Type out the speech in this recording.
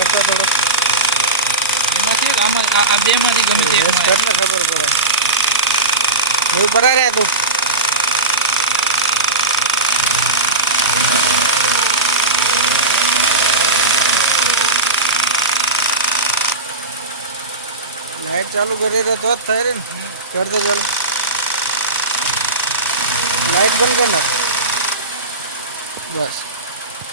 करता थोड़ा એમાંથી એક આમાં આ બેમાંથી ગમે તે રેસ એકમાં करना खबर पड़े ये बरा रहा तू लाइट चालू करे रहे तो था रे कर दे चालू लाइट बंद करना बस